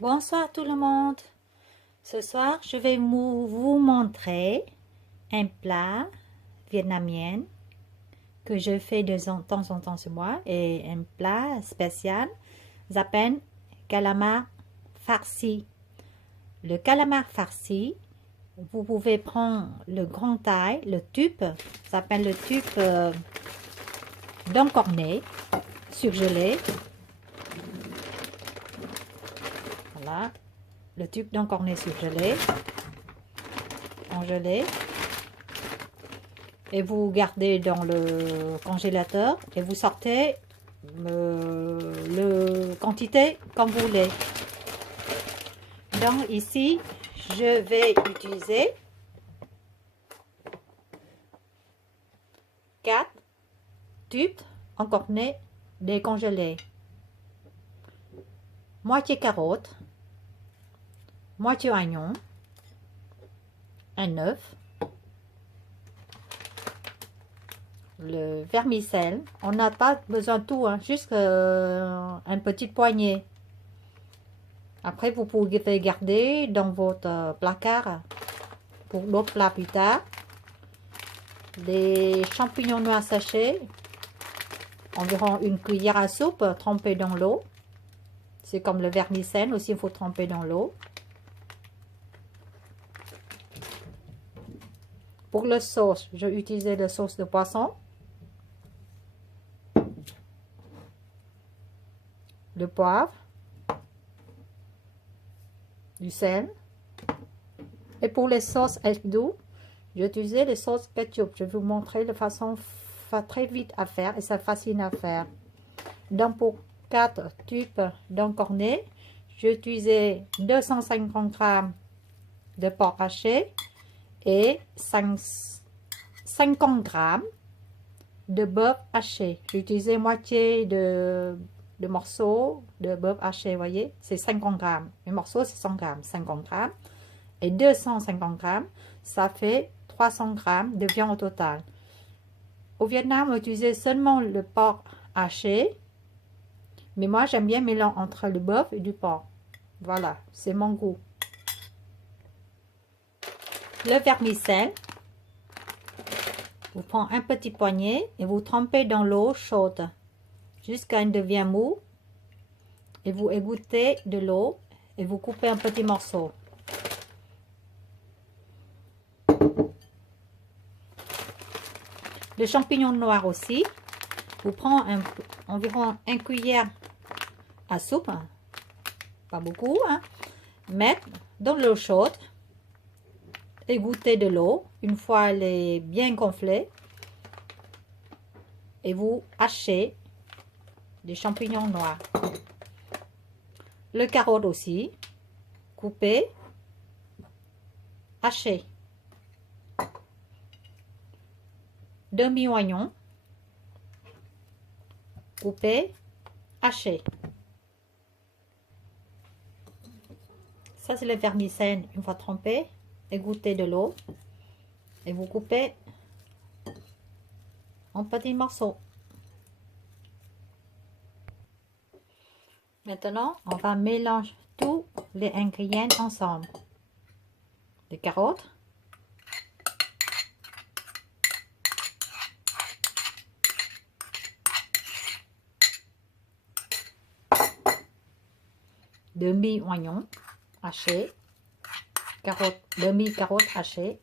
Bonsoir tout le monde. Ce soir, je vais vous montrer un plat vietnamien que je fais de temps en temps chez moi et un plat spécial s'appelle calamar farci. Le calamar farci, vous pouvez prendre le grand taille, le tube, ça s'appelle le tube d'encornet surgelé. Voilà. Le tube d'encornet surgelé, congelé, et vous gardez dans le congélateur et vous sortez le quantité comme vous voulez. Donc ici, je vais utiliser 4 tubes encornet décongelés, moitié carotte, moitié oignon, un œuf, le vermicelle. On n'a pas besoin de tout, hein, juste une petite poignée. Après, vous pouvez garder dans votre placard pour d'autres plats plus tard. Des champignons noirs séchés, environ une cuillère à soupe trempée dans l'eau. C'est comme le vermicelle aussi, il faut tremper dans l'eau. Pour la sauce, je vais utiliser la sauce de poisson, le poivre, du sel. Et pour les sauces doux, j'ai utilisé les sauces ketchup. Je vais vous montrer de façon très vite à faire et c'est facile à faire. Donc pour 4 tubes d'encornet, j'ai utilisé 250 g de porc haché et 50 g de beurre haché. J'ai utilisé moitié de morceaux de beurre haché, vous voyez, c'est 50 g. Un morceau, c'est 100 g, 50 g. Et 250 g, ça fait 300 g de viande au total. Au Vietnam, on utilise seulement le porc haché, mais moi, j'aime bien mélanger entre le bœuf et du porc. Voilà, c'est mon goût. Le vermicelle, vous prenez un petit poignet et vous trempez dans l'eau chaude jusqu'à ce qu'il devienne mou. Et vous égouttez de l'eau et vous coupez un petit morceau. Le champignon noir aussi, vous prenez environ 1 cuillère à soupe, pas beaucoup, hein, mettre dans l'eau chaude, égoutter de l'eau une fois elle est bien gonflée et vous hachez des champignons noirs. Le carotte aussi, coupé, haché. Demi-oignon, coupé, haché. Ça, c'est le vermicelle. Une fois trempé, égouttez de l'eau et vous coupez en petits morceaux. Maintenant, on va mélanger tous les ingrédients ensemble. Les carottes, demi-oignon haché, carotte, demi-carotte hachée,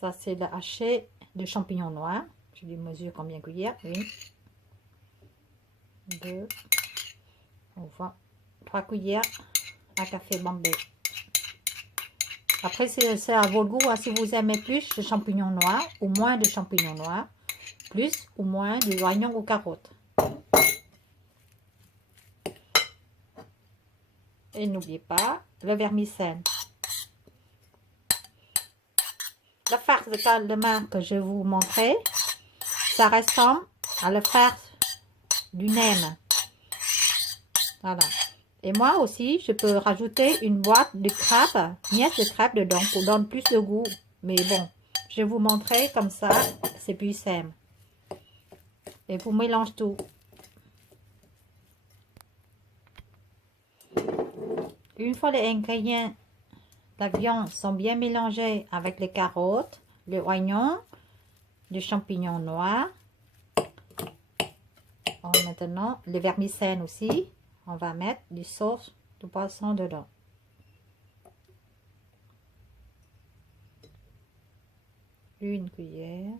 ça c'est le haché de champignons noirs. Je lui mesure combien de cuillères, 1, 2, on voit 3 cuillères à café Bombay. Après, c'est à votre goût, hein, si vous aimez plus de champignons noirs ou moins de champignons noirs, plus ou moins de oignons ou carottes. Et n'oubliez pas le vermicelle. La farce de calamar que je vais vous montrer, ça ressemble à la farce du nem. Voilà. Et moi aussi, je peux rajouter une boîte de crêpes, miette de crêpes dedans pour donner plus de goût. Mais bon, je vais vous montrer comme ça, c'est plus simple. Et vous mélangez tout. Une fois les ingrédients de la viande sont bien mélangés avec les carottes, le oignon, les champignons noirs. Maintenant, le vermicelle aussi. On va mettre du sauce de poisson dedans. Une cuillère.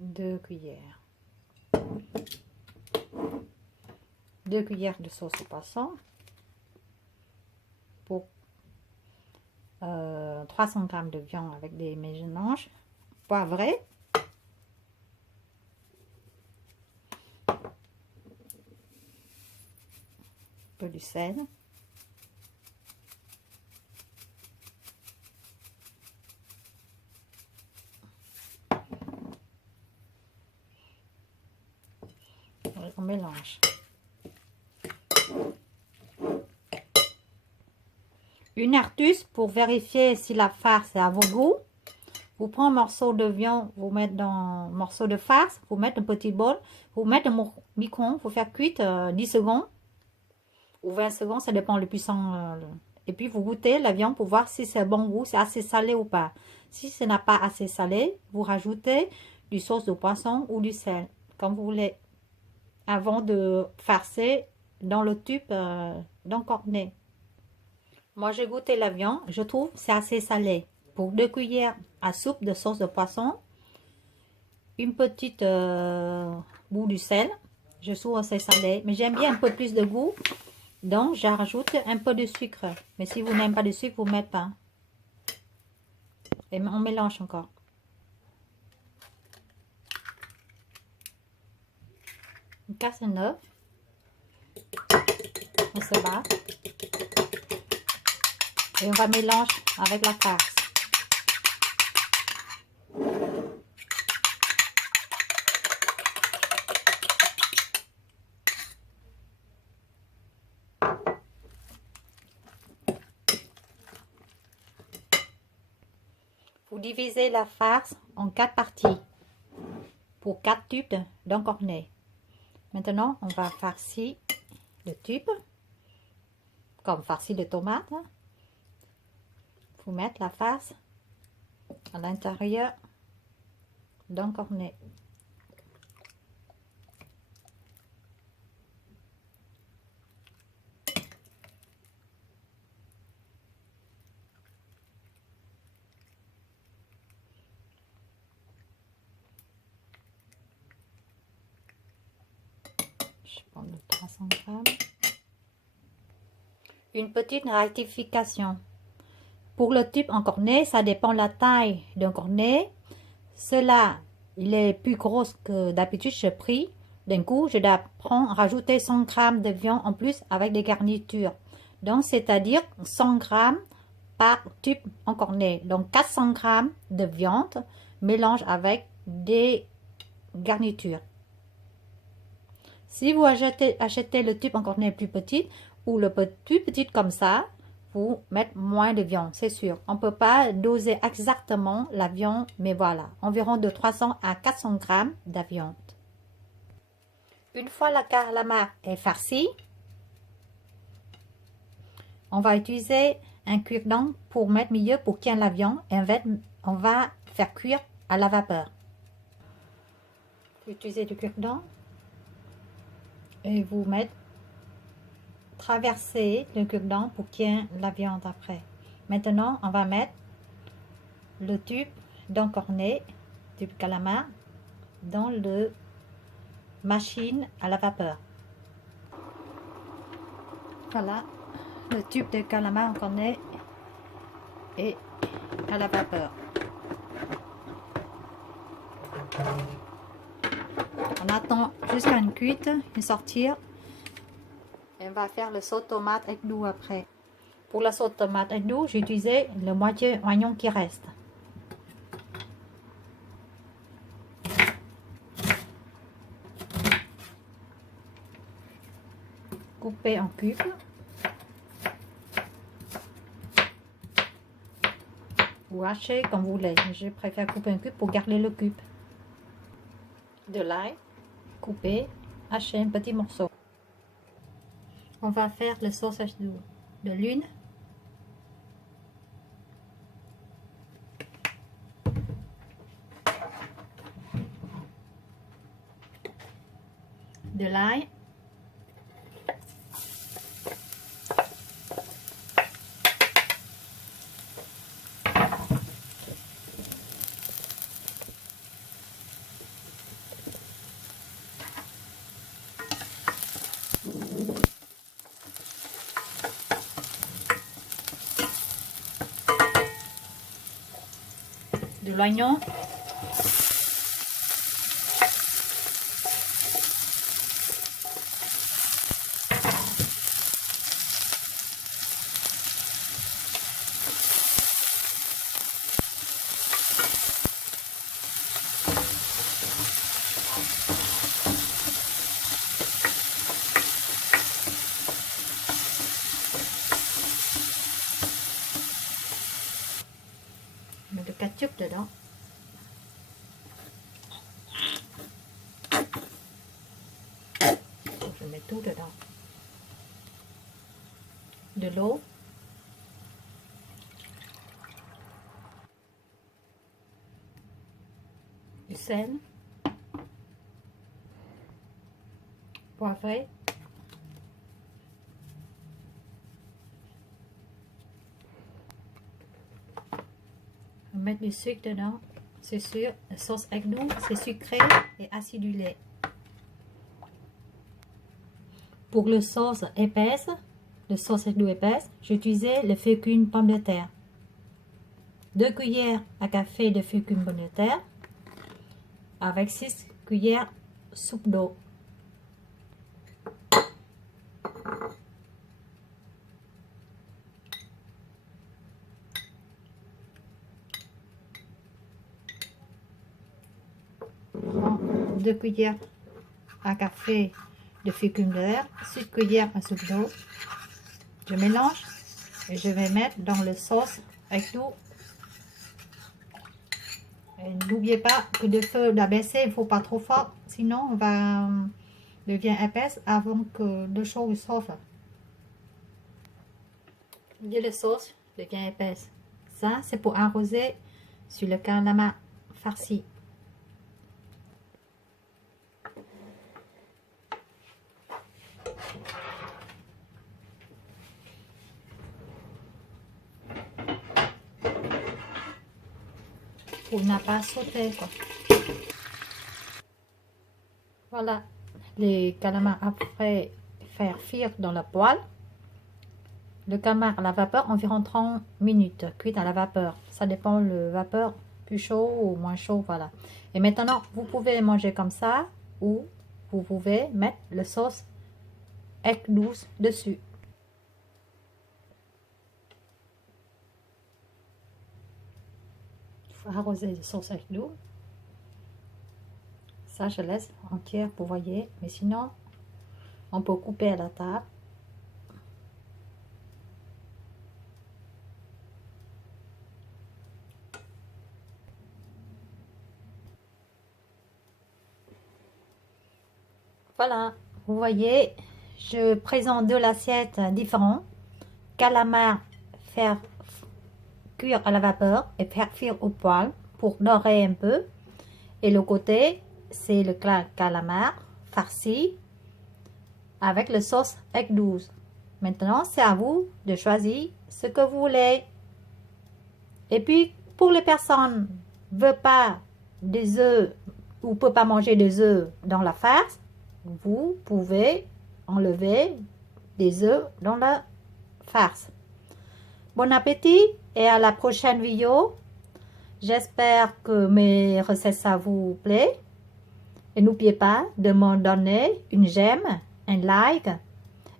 2 cuillères. 2 cuillères de sauce au poisson. Pour 300 g de viande avec des mélanges poivrés. Un peu du sel. On mélange. Une astuce pour vérifier si la farce est à vos goûts. Vous prenez un morceau de viande, vous mettez dans un morceau de farce, vous mettez un petit bol, vous mettez dans le micro-ondes, vous faire cuire 10 secondes ou 20 secondes, ça dépend le puissant. Et puis vous goûtez la viande pour voir si c'est bon goût, c'est assez salé ou pas. Si ce n'est pas assez salé, vous rajoutez du sauce de poisson ou du sel, comme vous voulez, avant de farcer dans le tube d'encornet. Moi, j'ai goûté la viande, je trouve c'est assez salé. Pour 2 cuillères à soupe de sauce de poisson, une petite bout du sel. Je trouve assez salé, mais j'aime bien un peu plus de goût. Donc, je rajoute un peu de sucre. Mais si vous n'aimez pas de sucre, vous ne mettez pas. Et on mélange encore. On casse un œuf. On se bat. Et on va mélanger avec la farce. Vous divisez la farce en 4 parties pour 4 tubes d'encornet. Maintenant, on va farcir le tube comme farci de tomates. Vous mettez la farce à l'intérieur d'encornet. Je prends le 300 g. Une petite rectification. Pour le tube en cornet, ça dépend de la taille d'un cornet. Cela, il est plus gros que d'habitude, je prie. D'un coup, je dois rajouter 100 g de viande en plus avec des garnitures. Donc, c'est-à-dire 100 g par tube en cornet. Donc, 400 g de viande mélange avec des garnitures. Si vous achetez le tube en cornet plus petit ou le plus petit comme ça, vous mettez moins de viande, c'est sûr. On ne peut pas doser exactement la viande, mais voilà, environ de 300 à 400 g de viande. Une fois la calamar est farcie, on va utiliser un cure-dent pour mettre milieu pour qu'il y ait la viande et on va faire cuire à la vapeur. Vous utilisez du cure-dent et vous mettez traverser le cure-dent pour qu'il y ait la viande après. Maintenant, on va mettre le tube d'encornet, tube calamar, dans le machine à la vapeur. Voilà, le tube de calamar encornet est à la vapeur. On attend jusqu'à une cuite et sortir. Et on va faire le sauce tomate avec nous après. Pour la sauce tomate avec nous, j'ai utilisé le moitié oignon qui reste. couper en cubes. Ou hacher comme vous voulez. Je préfère couper en cube pour garder le cube. De l'ail, couper, hacher un petit morceau. On va faire le sauce de lune. De l'ail. De l'oignon. Mettre le ketchup dedans. Je mets tout dedans. De l'eau. Du sel. Poivré. Mettre du sucre dedans, c'est sûr. La sauce agneau, c'est sucré et acidulé. Pour le sauce épaisse, le sauce agneau épaisse, j'ai utilisé le fécule pomme de terre. 2 cuillères à café de fécule pomme de terre avec 6 cuillères soupe d'eau. Deux cuillères à café de fécule de terre, 6 cuillères à soupe d'eau. Je mélange et je vais mettre dans le sauce avec tout. N'oubliez pas que le feu d'abaisser, il ne faut pas trop fort, sinon on va devient épaisse avant que le chaud chauffe. Et la sauce devient épaisse. Ça, c'est pour arroser sur le calamar farci. Pour ne pas sauter, quoi. Voilà, les calamars après faire cuire dans la poêle. Le calamar à la vapeur environ 30 minutes, cuit à la vapeur. Ça dépend le vapeur, plus chaud ou moins chaud, voilà. Et maintenant, vous pouvez manger comme ça ou vous pouvez mettre la sauce egg douce dessus. Arroser de sauce avec l'eau. Ça, je laisse entière, vous voyez. Mais sinon, on peut couper à la table. Voilà, vous voyez, je présente deux assiettes différentes. Calamar, faire cuire à la vapeur et faire cuire au poêle pour dorer un peu. Et le côté, c'est le calamar farci avec la sauce egg douce. Maintenant, c'est à vous de choisir ce que vous voulez. Et puis, pour les personnes qui ne veulent pas des œufs ou ne peuvent pas manger des œufs dans la farce, vous pouvez enlever des œufs dans la farce. Bon appétit et à la prochaine vidéo. J'espère que mes recettes ça vous plaît. Et n'oubliez pas de me donner une j'aime, un like.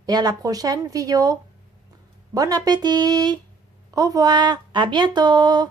Et à la prochaine vidéo. Bon appétit. Au revoir. À bientôt.